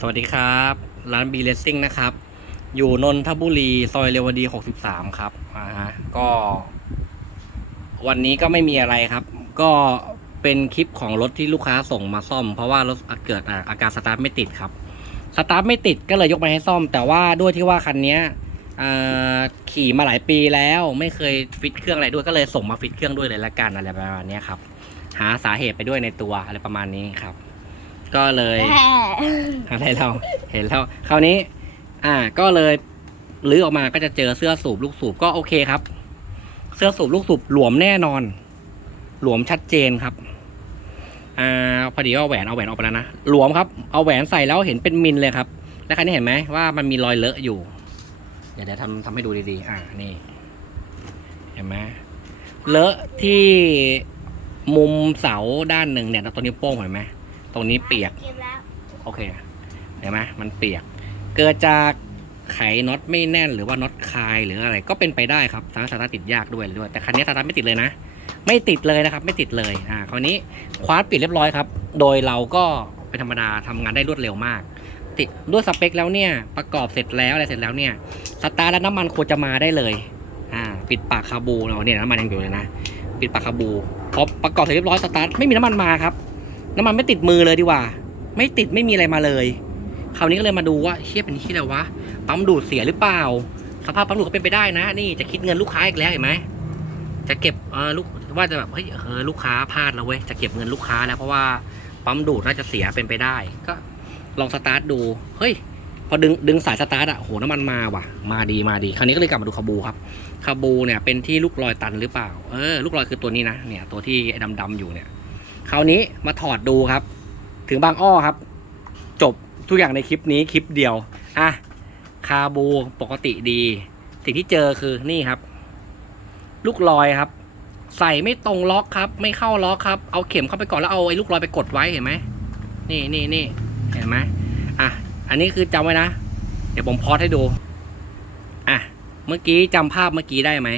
สวัสดีครับ ร้านบีเลสซิ่งนะครับ อยู่นนทบุรี ซอยเรวดี 63 ครับอ่าฮะก็ วันนี้ก็ไม่มีอะไรครับ ก็เป็นคลิปของรถที่ลูกค้าส่งมาซ่อม เพราะว่ารถเกิดอาการสตาร์ทไม่ติดครับสตาร์ทไม่ติดก็เลยยกมาให้ซ่อม แต่ว่าด้วยที่ว่าคันนี้ขี่มาหลายปีแล้วไม่เคยฟิตเครื่องอะไรด้วยก็เลยส่งมาฟิตเครื่องด้วยเลยละกันอะไรประมาณนี้ครับหาสาเหตุไปด้วยในตัวอะไรประมาณนี้ครับ ก็เลยอะไรเราเห็นแล้วคราวนี้ อ่า ก็เลยลื้อออกมาก็จะเจอเสื้อสูบลูกสูบก็โอเคครับ เสื้อสูบลูกสูบหลวมแน่นอน หลวมชัดเจนครับ อ่าพอดีเอาแหวนเอาแหวนออกไปแล้วนะหลวมครับ เอาแหวนใส่แล้วเห็นเป็นมิลเลยครับ แล้วคันนี้เห็นไหมว่ามันมีรอยเลอะอยู่ เดี๋ยวเดี๋ยวทำทำให้ดูดีๆ อ่านี่ เห็นไหมเลอะที่มุมเสาด้านหนึ่งเนี่ยตรงนิ้วโป้งเห็นไหม ตรงนี้เปียก เก็บแล้วโอเค เห็นไหมมันเปียก เกิดจากไขน็อตไม่แน่นหรือว่าน็อตคายหรืออะไร ก็เป็นไปได้ครับทำให้สตาร์ทติดยากด้วยเลยด้วย แต่คันนี้สตาร์ทไม่ติดเลยนะ ไม่ติดเลยนะครับ ไม่ติดเลย อ่า คราวนี้คว้าปิดเรียบร้อยครับ โดยเราก็เป็นธรรมดาทำงานได้รวดเร็วมาก ติดด้วยสเปคแล้วเนี่ย ประกอบเสร็จแล้วอะไรเสร็จแล้วเนี่ย สตาร์ทแล้วน้ำมันควรจะมาได้เลย อ่า ปิดปากคาบูเราเนี่ยน้ำมันยังอยู่เลยนะ ปิดปากคาบูพอประกอบเสร็จเรียบร้อยสตาร์ทไม่มีน้ำมันมาครับ น้ำมันไม่ติดมือเลยดีกว่า ไม่ติดไม่มีอะไรมาเลย คราวนี้ก็เลยมาดูว่าเชี่ยเป็นที่อะไรวะ ปั๊มดูดเสียหรือเปล่า สภาพปั๊มดูดก็เป็นไปได้นะ นี่จะคิดเงินลูกค้าอีกแล้วเห็นไหม จะเก็บเออลูกว่าจะแบบเฮ้ยเออลูกค้าพลาดแล้วเว้ย จะเก็บเงินลูกค้าแล้วเพราะว่าปั๊มดูดน่าจะเสียเป็นไปได้ ก็ลองสตาร์ทดู เฮ้ย พอดึงดึงสายสตาร์ทอะโหน้ำมันมาว่ะ มาดีมาดี คราวนี้ก็เลยกลับมาดูคาบูครับ คาบูเนี่ยเป็นที่ลูกรอยตันหรือเปล่า เออ ลูกรอยคือตัวนี้นะ เนี่ยตัวที่ไอ้ดำๆอยู่เนี่ย คราวนี้มาถอดดูครับ ถึงบางอ้อครับ จบทุกอย่างในคลิปนี้คลิปเดียว อะ คาบูปกติดี สิ่งที่เจอคือนี่ครับ ลูกลอยครับ ใส่ไม่ตรงล็อกครับ ไม่เข้าล็อกครับ เอาเข็มเข้าไปก่อนแล้วเอาไอ้ลูกลอยไปกดไว้เห็นไหมนี่นี่นี่เห็นไหมอะ อันนี้คือจำไว้นะ เดี๋ยวผมพอดให้ดู อะ เมื่อกี้จำภาพเมื่อกี้ได้ไหม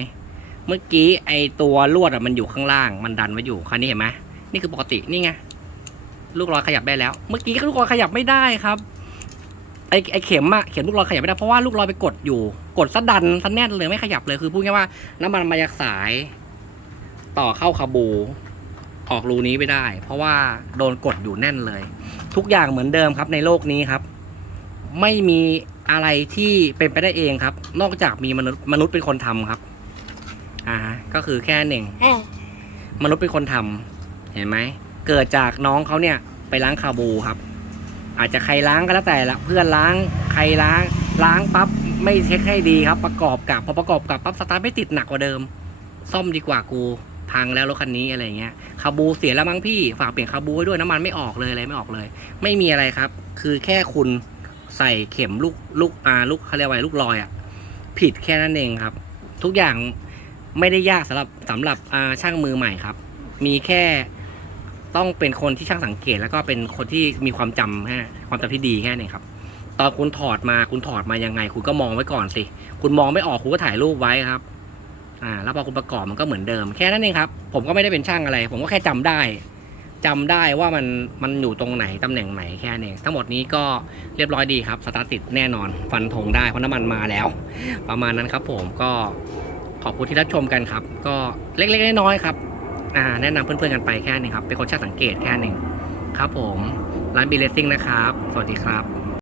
เมื่อกี้ไอตัวลวดอะมันอยู่ข้างล่าง มันดันไว้อยู่คันนี้เห็นไหม นี่คือปกตินี่ไงลูกลอยขยับได้แล้ว เมื่อกี้ลูกลอยขยับไม่ได้ครับไอไอเข็มอะเข็มลูกลอยขยับไม่ได้เพราะว่าลูกลอยไปกดอยู่ กดซะดันซะแน่นเลยไม่ขยับเลยคือพูดง่ายๆว่าน้ำมันมาจากสาย ต่อเข้าคาบู ออกรูนี้ไม่ได้ เพราะว่าโดนกดอยู่แน่นเลย ทุกอย่างเหมือนเดิมครับ ในโลกนี้ครับ ไม่มีอะไรที่เป็นไปได้เองครับ นอกจากมีมนุษย์มนุษย์เป็นคนทำครับ อ่าฮะก็คือแค่หนึ่งมนุษย์เป็นคนทำ เห็นไหมเกิดจากน้องเขาเนี่ยไปล้างคาบูครับ อาจจะใครล้างก็แล้วแต่ละเพื่อนล้างใครล้างล้างปั๊บไม่เช็คให้ดีครับ ประกอบกับพอประกอบกับปั๊บสตาร์ทไม่ติดหนักกว่าเดิม ซ่อมดีกว่ากูพังแล้วรถคันนี้อะไรเงี้ยคาบูเสียแล้วมั้งพี่ฝากเปลี่ยนคาบูให้ด้วยน้ำมันไม่ออกเลยอะไรไม่ออกเลย ไม่มีอะไรครับ คือแค่คุณใส่เข็มลูกลูกอาลูกเขาเรียกว่าลูกลอยอะ่ะผิดแค่นั้นเองครับ ทุกอย่างไม่ได้ยากสำหรับสำหรับช่างมือใหม่ครับ มีแค่ ต้องเป็นคนที่ช่างสังเกต แล้วก็เป็นคนที่มีความจำฮะความจำที่ดีแค่นี้ครับ ตอนคุณถอดมาคุณถอดมายังไง คุณก็มองไว้ก่อนสิ คุณมองไม่ออกคุณก็ถ่ายรูปไว้ครับ อ่า แล้วพอคุณประกอบมันก็เหมือนเดิม แค่นั้นเองครับ ผมก็ไม่ได้เป็นช่างอะไร ผมก็แค่จำได้จำได้ว่ามันมันอยู่ตรงไหนตำแหน่งไหนแค่นี้ทั้งหมดนี้ก็เรียบร้อยดีครับสตาร์ทติดแน่นอนฟันธงได้เพราะน้ำมันมาแล้ว ประมาณนั้นครับ ผมก็ขอบคุณที่รับชมกันครับ ก็เล็กๆน้อยๆครับ แนะนำเพื่อนๆกันไปแค่นี้ครับ เป็นคนช่างสังเกตแค่หนึ่งครับผม ร้านบีเลสซิ่งนะครับ สวัสดีครับ